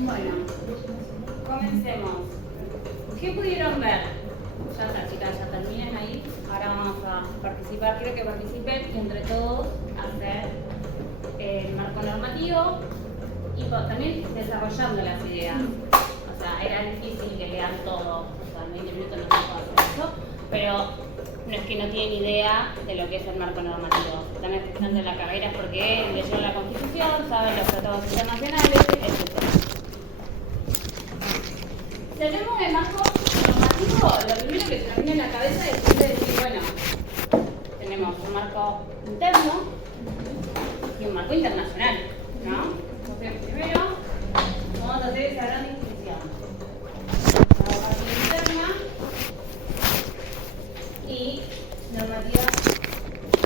Bueno, comencemos. ¿Qué pudieron ver? Ya está, chicas, ya terminen ahí. Ahora vamos a participar, quiero que participen y entre todos hacer el marco normativo y también desarrollando las ideas. O sea, era difícil que lean todo, o sea, en 20 minutos no se puede hacer eso, pero no es que no tienen idea de lo que es el marco normativo. Están empezando la carrera porque leyeron la Constitución, saben los tratados internacionales, etc. Si hablamos de marco normativo, lo primero que se nos viene en la cabeza es decir, bueno, tenemos un marco interno y un marco internacional, ¿no? Entonces, primero vamos a hacer esa gran distinción. La parte interna y normativa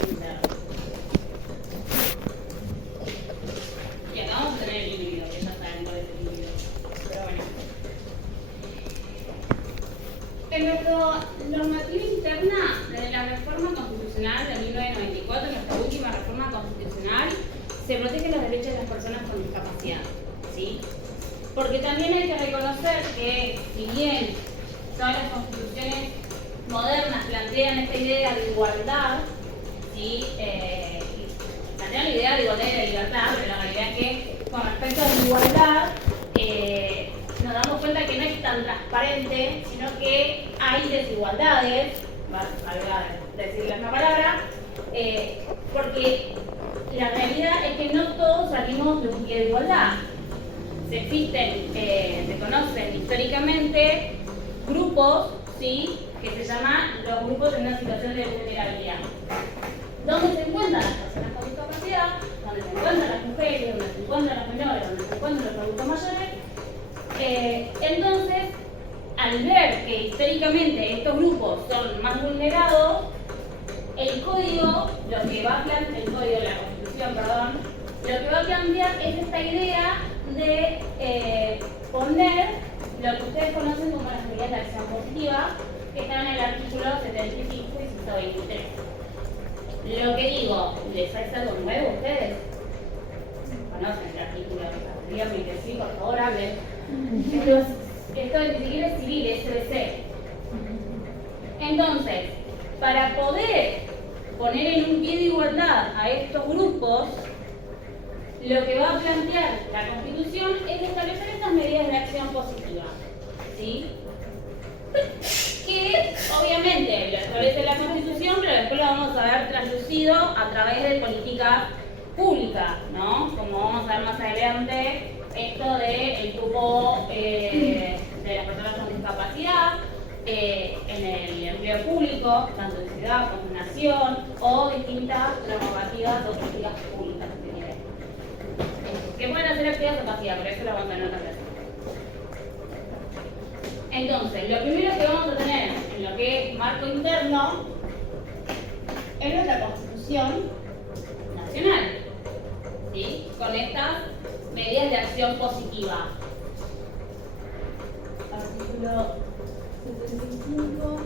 interna. Y acá vamos a tener el individuo, que ya saben cuál es el individuo. Pero bueno. En nuestra normativa interna, desde la reforma constitucional de 1994, nuestra última reforma constitucional, se protegen los derechos de las personas con discapacidad, ¿sí? Porque también hay que reconocer que, si bien todas las constituciones modernas plantean esta idea de igualdad, ¿sí? Plantean la idea de igualdad y de libertad, pero la realidad es que con respecto a la igualdad, nos damos cuenta que no es tan transparente, sino que hay desigualdades, valga decir la misma palabra, porque la realidad es que no todos salimos de un pie de igualdad. Se conocen históricamente grupos, ¿sí?, que se llaman los grupos en una situación de vulnerabilidad. ¿Dónde se encuentran las personas con discapacidad? ¿Dónde se encuentran las mujeres? ¿Dónde se encuentran los menores? ¿Dónde se encuentran los adultos mayores? Entonces, al ver que históricamente estos grupos son más vulnerados, el código de la Constitución, lo que va a cambiar es esta idea de poner lo que ustedes conocen como las medidas de acción positiva, que están en el artículo 75 y 123. Lo que digo, ¿les hace algo nuevo a ustedes? ¿Conocen el artículo? Díganme que sí, por favor, hablen. Esto ni siquiera es civil, es SBC. Entonces, para poder poner en un pie de igualdad a estos grupos, lo que va a plantear la Constitución es establecer estas medidas de acción positiva, ¿sí? Que obviamente lo establece la Constitución, pero después lo vamos a ver traslucido a través de políticas públicas, ¿no? Como vamos a ver más adelante, esto del grupo de las personas con discapacidad en el empleo público, tanto en ciudad como en nación, o distintas normativas o políticas públicas que pueden hacer actividades de capacidad, pero eso lo vamos a ver en otra clase. Entonces, lo primero que vamos a tener en lo que es marco interno es nuestra Constitución Nacional, ¿sí?, con estas medidas de acción positiva. Artículo 75.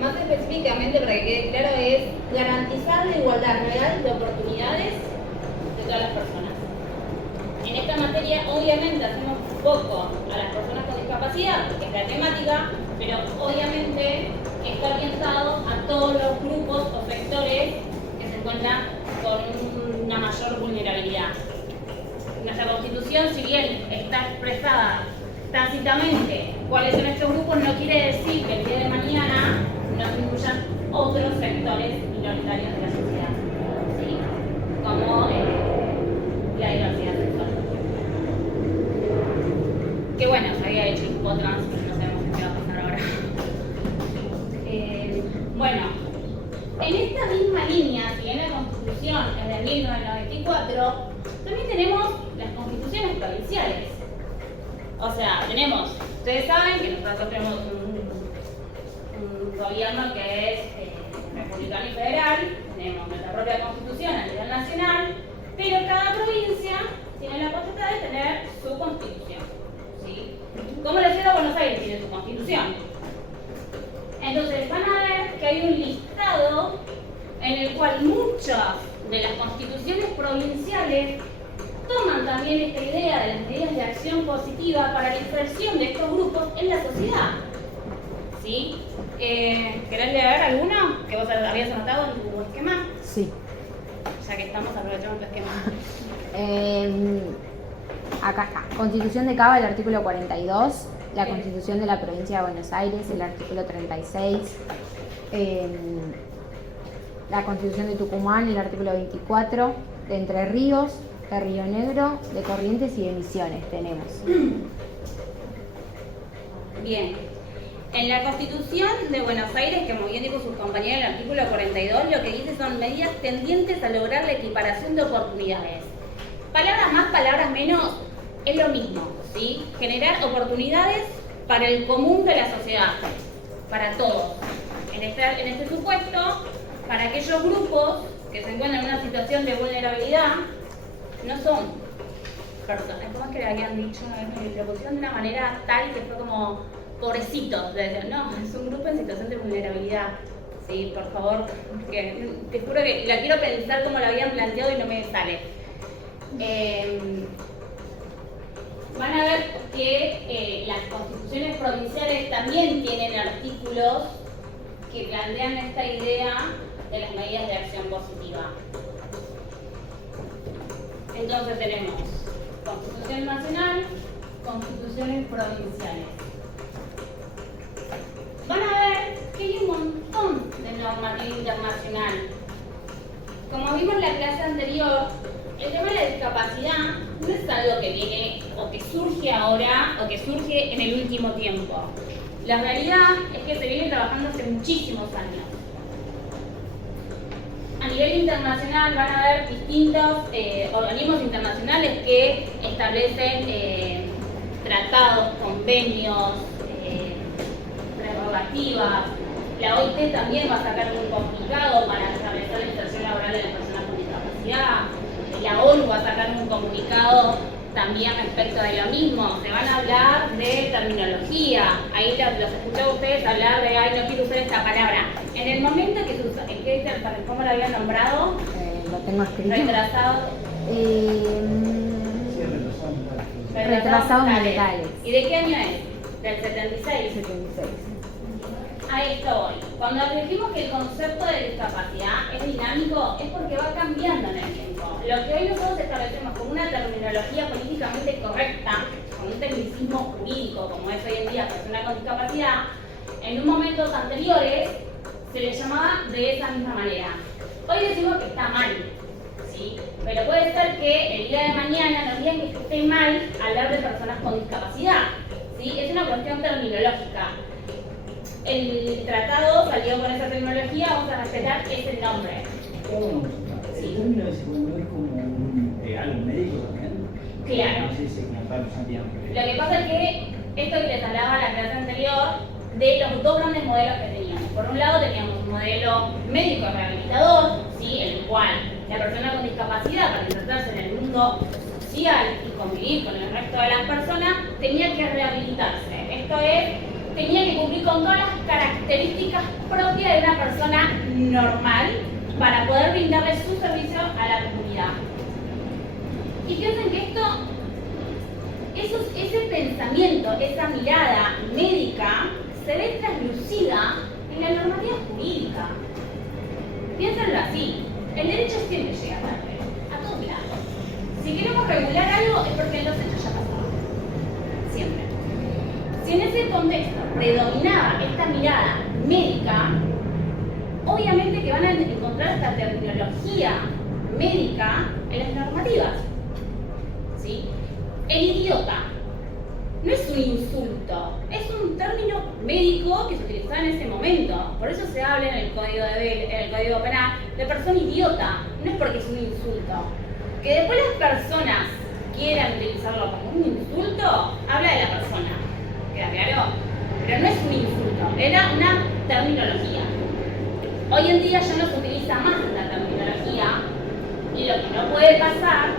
Más específicamente, para que quede claro, es garantizar la igualdad real de oportunidades de todas las personas. En esta materia, obviamente, hacemos poco a las personas con discapacidad, porque es la temática, pero obviamente está orientado a todos los grupos o sectores que se encuentran con una mayor vulnerabilidad. Nuestra Constitución, si bien está expresada tácitamente cuáles son estos grupos, no quiere decir que el día de mañana no se incluyan otros sectores minoritarios de la sociedad, ¿sí?, como la diversidad sexual. Que bueno, se había hecho Infotrans, pero no sabemos qué va a pasar ahora. Bueno, en esta misma línea, si bien la Constitución es de 1994, también tenemos las constituciones provinciales. O sea, ustedes saben que nosotros tenemos un gobierno que es republicano y federal, tenemos nuestra propia constitución a nivel nacional, pero cada provincia tiene la potestad de tener su constitución, ¿sí? ¿Cómo lo hicieron? Buenos Aires tiene su constitución. Entonces van a ver que hay un listado en el cual muchas de las constituciones provinciales toman también esta idea de las medidas de acción positiva para la inserción de estos grupos en la sociedad. ¿Sí? ¿Querés leer alguno que vos habías anotado en tu esquema? Sí. Ya que estamos, aprovechando tu esquema. Acá está. Constitución de Cava, el artículo 42. La Sí. Constitución de la Provincia de Buenos Aires, el artículo 36. La Constitución de Tucumán, el artículo 24. De Entre Ríos, de Río Negro, de Corrientes y de Misiones tenemos. Bien. En la Constitución de Buenos Aires, que muy bien dijo sus compañeros, el artículo 42, lo que dice son medidas tendientes a lograr la equiparación de oportunidades. Palabras más, palabras menos, es lo mismo, ¿sí? Generar oportunidades para el común de la sociedad, para todos. En este supuesto, para aquellos grupos que se encuentran en una situación de vulnerabilidad, no son personas, ¿cómo es que le habían dicho una vez? Lo pusieron de una manera tal que fue como pobrecitos, no, es un grupo en situación de vulnerabilidad. Sí, por favor, que te juro que la quiero pensar como la habían planteado y no me sale. Van a ver que las constituciones provinciales también tienen artículos que plantean esta idea de las medidas de acción positiva. Entonces tenemos Constitución Nacional, constituciones provinciales. Van a ver que hay un montón de normativa internacional. Como vimos en la clase anterior, el tema de la discapacidad no es algo que viene o que surge ahora o que surge en el último tiempo. La realidad es que se viene trabajando hace muchísimos años. A nivel internacional van a haber distintos organismos internacionales que establecen tratados, convenios, prerrogativas. La OIT también va a sacar un comunicado para establecer la inserción laboral de las personas con discapacidad. La ONU va a sacar un comunicado también respecto de lo mismo. Se van a hablar de terminología. Ahí los escuché a ustedes hablar de, ay, no quiero usar esta palabra. En el momento que se usa, ¿cómo lo habían nombrado? Lo tengo escrito. Retrasado. Retrasados mentales. ¿Y de qué año es? Del 76. 76. A esto voy. Cuando decimos que el concepto de discapacidad es dinámico, es porque va cambiando en el tiempo. Lo que hoy nosotros establecemos como una terminología políticamente correcta, con un tecnicismo jurídico, como es hoy en día persona con discapacidad, en momentos anteriores se le llamaba de esa misma manera. Hoy decimos que está mal, ¿sí? Pero puede ser que el día de mañana nos digan que esté mal hablar de personas con discapacidad, ¿sí? Es una cuestión terminológica. El tratado salió con esa tecnología, vamos a respetar ese nombre. ¿El término de segundo es como algo médico también? Claro. No sé si como tal, no sabía. Lo que pasa es que esto que les hablaba en la clase anterior, de los dos grandes modelos que teníamos. Por un lado teníamos un modelo médico rehabilitador, ¿sí? En el cual la persona con discapacidad, para insertarse en el mundo social y convivir con el resto de las personas, tenía que rehabilitarse. Esto es, tenía que cumplir con todas las características propias de una persona normal para poder brindarle su servicio a la comunidad. Y piensen que ese pensamiento, esa mirada médica, se ve traslucida en la normativa jurídica. Piénsenlo así, el derecho siempre llega tarde, a todos lados. Si queremos regular algo es porque los hechos ya pasaron, siempre. Si en ese contexto predominaba esta mirada médica, obviamente que van a encontrar esta terminología médica en las normativas, ¿sí? El idiota no es un insulto, es un término médico que se utilizaba en ese momento. Por eso se habla en el Código Penal de persona idiota, no es porque es un insulto. Que después las personas quieran utilizarlo como un insulto, habla de la persona, ¿queda claro? Pero no es un insulto, era una terminología. Hoy en día ya no se utiliza más la terminología y lo que no puede pasar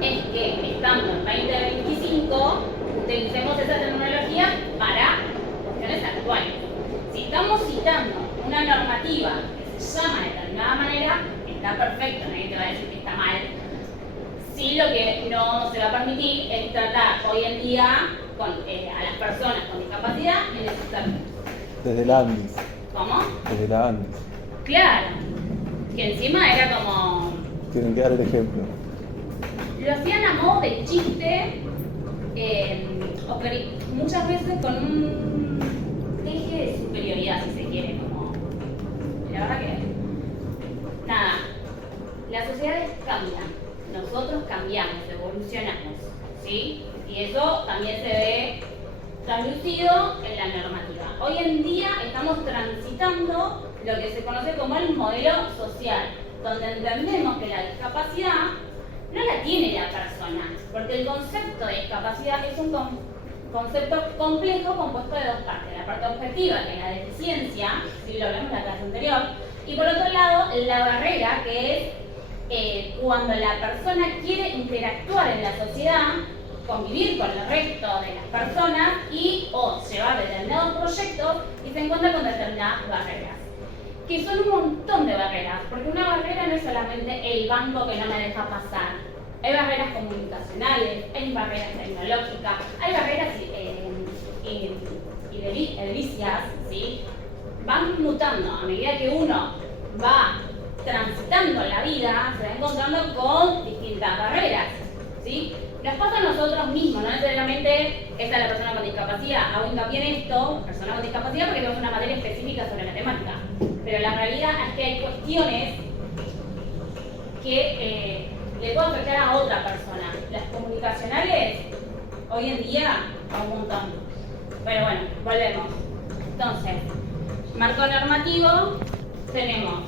es que estando en 2025 utilicemos esa terminología para una normativa que se llama de determinada manera, está perfecto, nadie te va a decir que está mal. Sí, lo que no se va a permitir es tratar hoy en día a las personas con discapacidad en esos términos. Desde la Andis. ¿Cómo? Desde la Andis. Claro, que encima era como... Tienen que dar el ejemplo. Lo hacían a modo de chiste, muchas veces con un deje de superioridad, si se quiere, como... La verdad que... Nada, las sociedades cambian, nosotros cambiamos, evolucionamos, ¿sí? Y eso también se ve traducido en la normativa. Hoy en día estamos transitando lo que se conoce como el modelo social, donde entendemos que la discapacidad no la tiene la persona, porque el concepto de discapacidad es un concepto complejo compuesto de dos partes: la parte objetiva, que es la deficiencia, si lo hablamos en la clase anterior, y por otro lado la barrera, que es cuando la persona quiere interactuar en la sociedad, convivir con el resto de las personas o llevar determinados proyectos y se encuentra con determinadas barreras, que son un montón de barreras, porque una barrera no es solamente el banco que no me deja pasar. Hay barreras comunicacionales, hay barreras tecnológicas, hay barreras edilicias, ¿sí? Van mutando a medida que uno va transitando la vida, se va encontrando con distintas barreras, ¿sí? Nos pasa a nosotros mismos, no necesariamente esta es la persona con discapacidad. Hago hincapié en esto, persona con discapacidad, porque tenemos una materia específica sobre la temática. Pero la realidad es que hay cuestiones que le pueden afectar a otra persona. Las comunicacionales, hoy en día, a un montón. Pero bueno, volvemos. Entonces, marco normativo, tenemos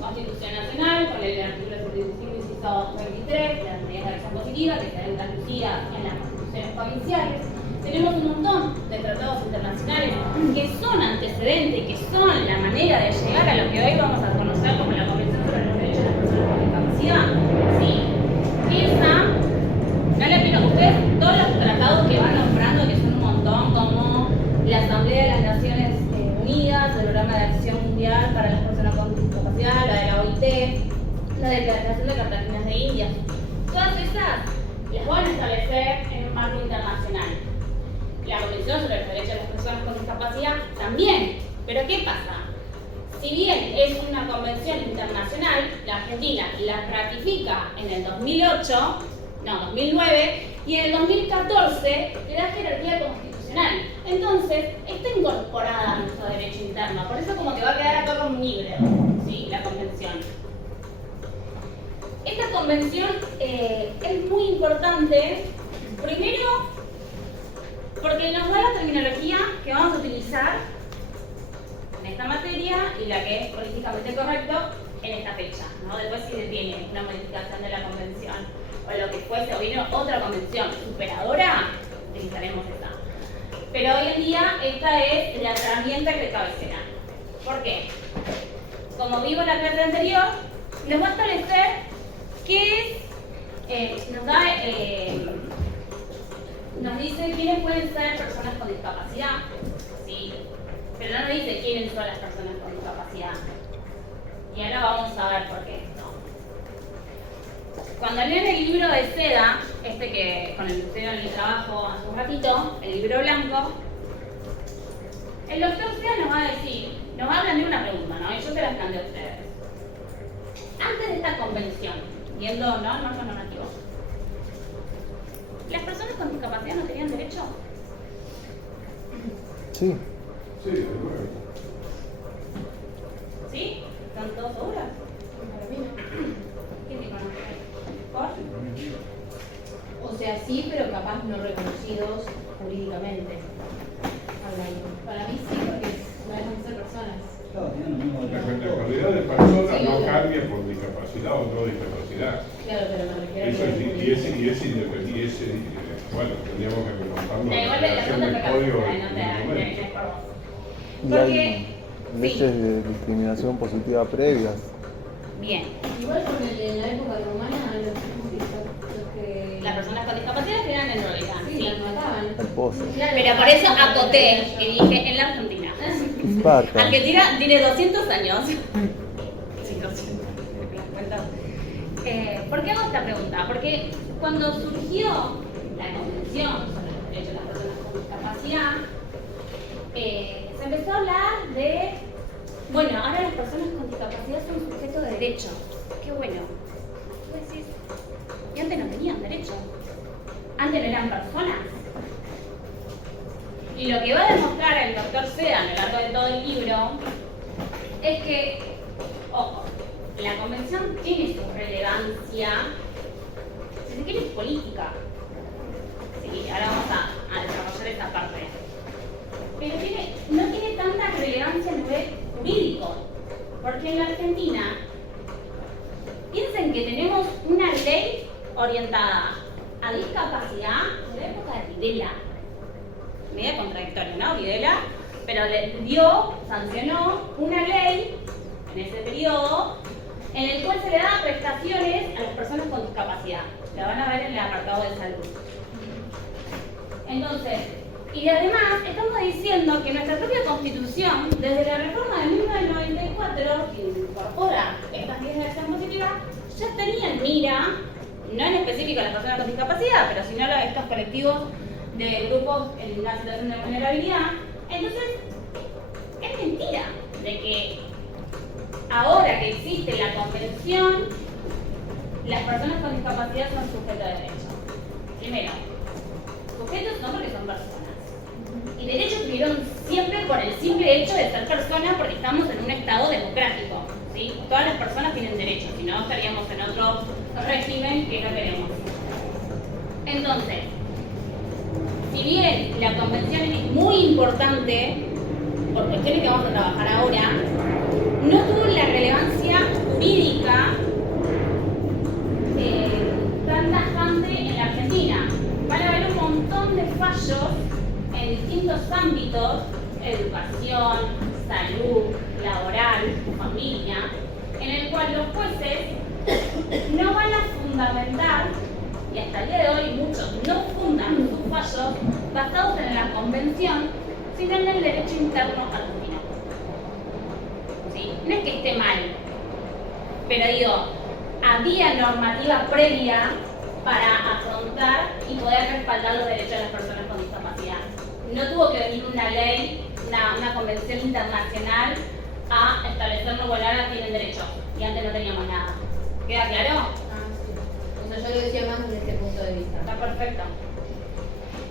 Constitución Nacional, con el artículo 75, inciso 23, las medidas de acción positiva que se ven traducidas en las constituciones provinciales. Tenemos un montón de tratados internacionales que son antecedentes, que son la manera de llegar a lo que hoy vamos a conocer como la Convención sobre los Derechos de las Personas con Discapacidad. Sí, esa, no le pido a ustedes todos los tratados que van nombrando, que son un montón, como la Asamblea de las Naciones Unidas, el Programa de Acción Mundial para las Personas con Discapacidad, la de la OIT, la Declaración de Cartaginas de Indias. Todas esas las van a establecer en un marco internacional. La Convención sobre los Derechos de las Personas con Discapacidad también. Pero ¿qué pasa? Si bien es una convención internacional, la Argentina la ratifica en el 2009, y en el 2014 le da jerarquía constitucional. Entonces, está incorporada a nuestro derecho interno. Por eso como que va a quedar acá como un híbrido, ¿sí? La convención. Esta convención es muy importante, primero, porque nos da la terminología que vamos a utilizar en esta materia y la que es políticamente correcto en esta fecha, ¿no? Después si tiene una modificación de la convención o lo que fuese, o viene otra convención superadora, utilizaremos esta. Pero hoy en día esta es la herramienta que cabecera. ¿Por qué? Como vimos en la clase anterior, nos va a establecer qué es, nos dice quiénes pueden ser personas con discapacidad, ¿sí? Pero no nos dice quiénes son las personas con discapacidad. Y ahora vamos a ver por qué. Cuando leen el libro de Seda, con el que hicieron el trabajo hace un ratito, el libro blanco, el doctor Seda nos va a decir, nos va a plantear una pregunta, ¿no? Y yo se las planteo a ustedes. Antes de esta convención, viendo el marco normativo, ¿las personas con discapacidad no tenían derecho? Sí. Sí, de acuerdo. ¿Sí? ¿Están todos seguras? Para mí no. ¿Quién te conoce? ¿Por? O sea, sí, pero capaz no reconocidos jurídicamente. Para mí sí, porque no dejan de ser personas. Claro, tienen los mismos La derechos. calidad de personas Sí, no obvio. cambia por discapacidad o no discapacidad. Claro, pero me refiero Eso a es, que... y es independiente. Bueno, tendríamos que preguntarlo Da en igual la de la relación nota del que código no en te un da, no momento. es por vos. Y Porque, hay leyes de discriminación positiva previas. Bien, Igual porque en la época romana los que... las personas con discapacidad eran en realidad, Sí, sí. las mataban. El pozo. Pero por eso acoté y dije en la Argentina. Esparta. Al que tiene 200 años. Sí, 200. ¿Por qué hago esta pregunta? Porque cuando surgió la Convención sobre los Derechos de las Personas con Discapacidad, se empezó a hablar de, bueno, ahora las personas con discapacidad son sujetos de derecho. Qué bueno. ¿Qué decís? Y antes no tenían derecho. Antes no eran personas. Y lo que va a demostrar el doctor Seda a lo largo de todo el libro es que, ojo, la convención tiene su relevancia, si se quiere, política. Sí, ahora vamos a desarrollar esta parte. Pero no tiene tanta relevancia a nivel jurídico, porque en la Argentina, piensen que tenemos una ley orientada a discapacidad de la época de Videla. Media contradictoria, ¿no? Videla, pero sancionó una ley en ese periodo en el cual se le daba prestaciones a las personas con discapacidad. La van a ver en el apartado de salud. Entonces, y además estamos diciendo que nuestra propia Constitución, desde la reforma de 1994, que incorpora estas medidas de acción positiva, ya tenía en mira, no en específico a las personas con discapacidad, pero sino a estos colectivos de grupos en una situación de vulnerabilidad. Entonces, es mentira de que ahora que existe la convención, las personas con discapacidad son sujetos de derecho. Primero, sujetos no porque son personas. Y derechos tuvieron siempre por el simple hecho de ser personas, porque estamos en un estado democrático. ¿Sí? Todas las personas tienen derechos, si no estaríamos en otro régimen que no queremos. Entonces, si bien la convención es muy importante, por cuestiones que vamos a trabajar ahora, no tuvo la relevancia jurídica tan tajante en la Argentina. Van a haber un montón de fallos en distintos ámbitos: educación, salud, laboral, familia, en el cual los jueces no van a fundamentar, y hasta el día de hoy muchos no fundan sus fallos basados en la convención, sino en el derecho interno argentino. ¿Sí? No es que esté mal, pero digo, había normativa previa para afrontar y poder respaldar los derechos de las personas con discapacidad. No tuvo que venir una ley, una convención internacional a establecerlo, bueno, ahora tienen derecho, y antes no teníamos nada. ¿Queda claro? O sea, yo lo decía más desde este punto de vista. Está perfecto.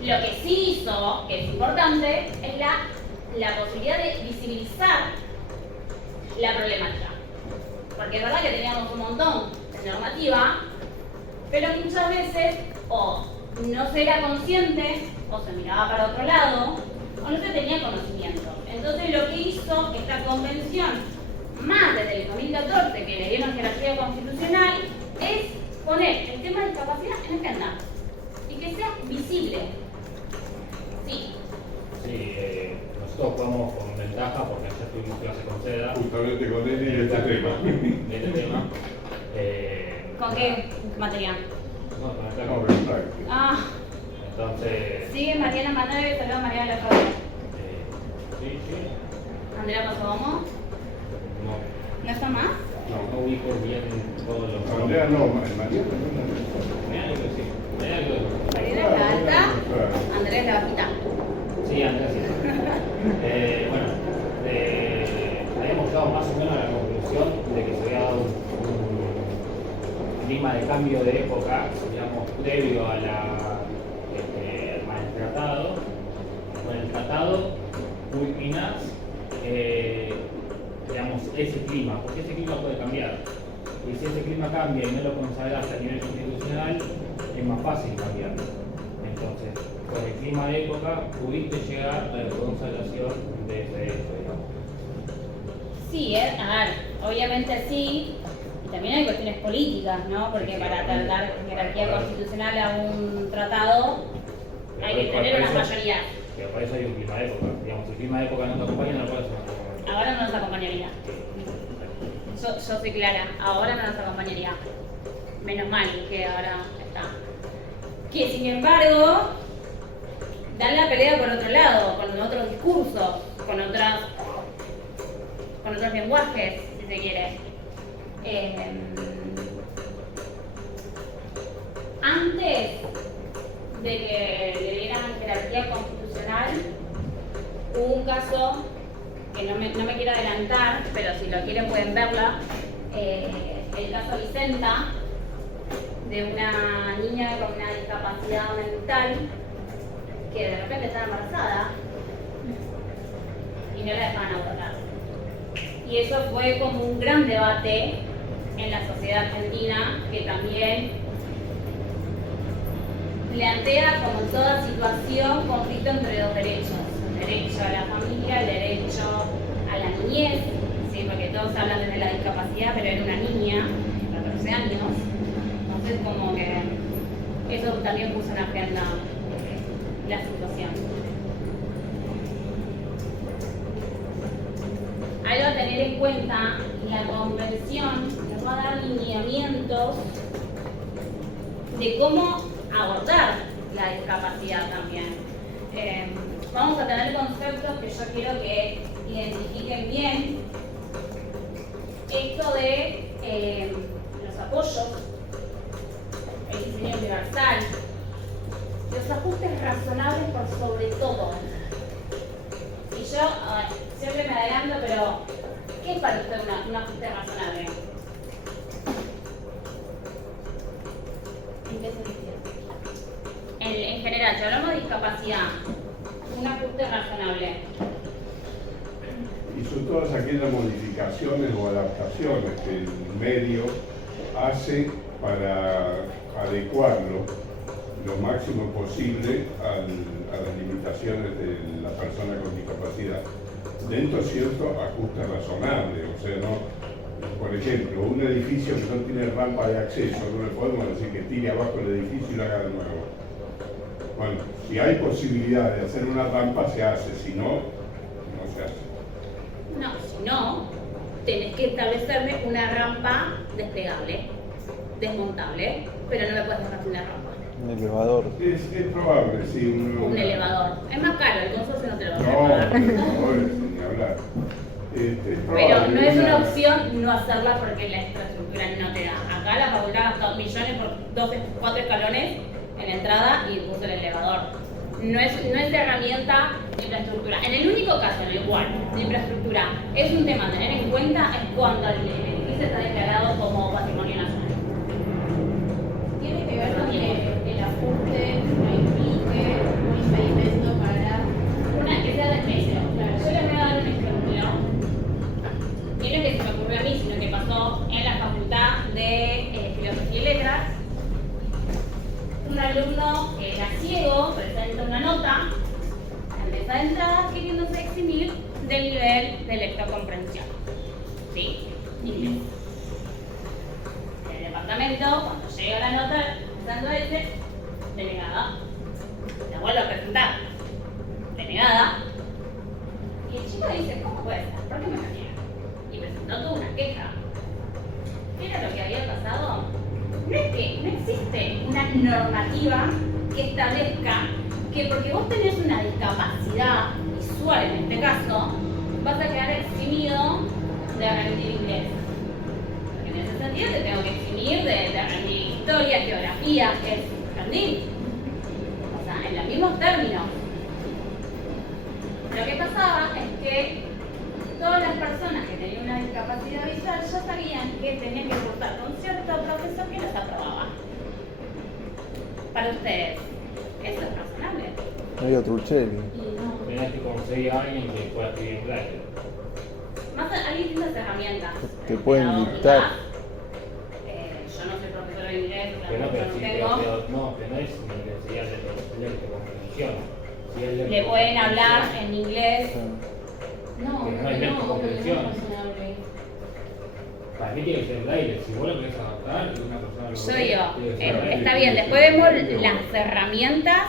Lo que sí hizo, que es importante, es la posibilidad de visibilizar la problemática. Porque es verdad que teníamos un montón de normativa, pero muchas veces o no se era consciente, o se miraba para otro lado, o no se tenía conocimiento. Entonces lo que hizo esta convención, más desde el 2014, que le dieron jerarquía constitucional, es poner el tema de discapacidad en agenda y que sea visible. Sí. Sí, nosotros jugamos con ventaja porque ya tuvimos clase con Seda. Justamente con él y este tema. De este tema. ¿Con qué materia? No, con el No, tema. perfecto. Ah, Entonces. sigue Mariana Manuel, saludos a Mariana Lefebvre. Sí, sí. Andrea Pasomo, No, ¿no está más? no ubico bien todos los. Andrea no, María Me da algo que sí. Me da algo que sí. Mariana es la alta, Andrea es la bajita. Sí, Andrea sí. Bueno, habíamos llegado más o menos a la conclusión de que se había dado un clima de cambio de época, digamos, previo a al tratado. Con el tratado culminas, digamos, ese clima, porque ese clima puede cambiar. Y si ese clima cambia y no lo consagras a nivel constitucional, es más fácil cambiarlo. Entonces, con el clima de época, pudiste llegar a la consagración de ese hecho, digamos. Sí, a ver, obviamente sí, y también hay cuestiones políticas, ¿no? Porque para dar jerarquía constitucional a un tratado hay que tener una mayoría. Pero por eso hay un clima de época. Digamos, si el clima de época no te acompaña, no lo puedes hacer. Ahora no nos acompañaría. Yo soy clara, ahora no nos acompañaría. Menos mal que ahora está. Que sin embargo, dan la pelea por otro lado, con otros discursos, con otras otros lenguajes, si se quiere. Antes de que le dieran jerarquía constitucional, hubo un caso que no me quiero adelantar, pero si lo quieren pueden verla, el caso Vicenta, de una niña con una discapacidad mental que de repente estaba embarazada y no la dejaban abortar. Y eso fue como un gran debate en la sociedad argentina, que también plantea, como en toda situación, conflicto entre dos derechos: el derecho a la familia, el derecho a la niñez, ¿sí? Porque todos hablan desde la discapacidad, pero era una niña de 14 años, entonces como que eso también puso en agenda la situación. Algo a tener en cuenta: la convención nos va a dar lineamientos de cómo abordar la discapacidad también. Vamos a tener conceptos que yo quiero que identifiquen bien. Esto de los apoyos, el diseño universal, los ajustes razonables por sobre todo. Y yo siempre me adelanto, pero ¿qué es para usted un ajuste razonable? ¿En qué sentido? En general, si hablamos de discapacidad, un ajuste razonable. Y son todas aquellas modificaciones o adaptaciones que el medio hace para adecuarlo lo máximo posible a las limitaciones de la persona con discapacidad, dentro de cierto ajuste razonable. O sea, no, por ejemplo, un edificio que no tiene rampa de acceso, no le podemos decir que tire abajo el edificio y lo haga de nuevo. Bueno, si hay posibilidad de hacer una rampa, se hace; si no, no se hace. No, si no, tenés que establecerme una rampa desplegable, desmontable, pero no me puedes dejar sin una rampa. Un elevador. Es probable, sí. Un elevador. Es más caro, el consorcio no te lo va a No, pagar. ni hablar. Es probable. Pero no es una opción no hacerla porque la infraestructura no te da. Acá la facultad gastó millones por 4 escalones en la entrada y puso el elevador. No es herramienta de infraestructura. En el único caso en el cual la infraestructura es un tema a tener en cuenta es cuando el edificio está declarado como patrimonio nacional. Tiene que ver con que el ajuste no implique un impedimento para Una que sea de precio. Yo les voy a dar un ejemplo. No es lo que se me ocurrió a mí, sino que pasó en la facultad de Filosofía y Letras. Un alumno que era ciego presenta una nota en mesa de entrada queriéndose eximir del nivel de lectocomprensión. ¿Sí? Inglés. En el departamento, cuando llega la nota, usando ese, denegada. La vuelvo a presentar. Denegada. Y el chico dice: ¿cómo puede ser? ¿Por qué me la niegan? Y presentó toda una queja. ¿Qué era lo que había pasado? No es que no existe una normativa que establezca que porque vos tenés una discapacidad visual, en este caso, vas a quedar eximido de rendir inglés. Porque en ese sentido te tengo que eximir de rendir historia, geografía, que es rendir. O sea, en los mismos términos. Lo que pasaba es que todas las personas que tenían una discapacidad visual ya sabían que tenían que cursar con cierto profesor que los aprobaba. Para ustedes, ¿eso es razonable? Medio Truchelli. Tenés que conseguir a alguien que pueda escribir inglés. Más hay distintas herramientas. Te pueden Pedagógicas. dictar. Yo no soy profesora de inglés, Que no, yo pero no sí, tengo. que no es necesidad de comprensión. Le pueden hablar en inglés. no, Que no hay porque no es lectocomprensión. razonable. Para mí tiene que ser braille. Si vos lo querés adaptar, y una persona lo Yo ve, digo, tiene que ser braille. está bien, después vemos las herramientas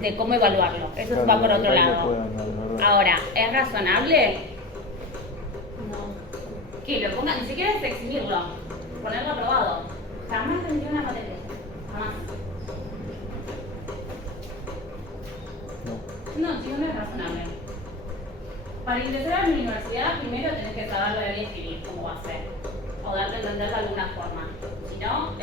de cómo evaluarlo. Eso va por otro lado. Ahora, ¿es razonable No. que lo pongan? Ni siquiera es eximirlo, ponerlo aprobado. Jamás tendría una materia. Jamás. No, si no es razonable. para ingresar a la universidad primero tenés que saber leer y escribir cómo va a ser, o darte a entender de alguna forma. Si no,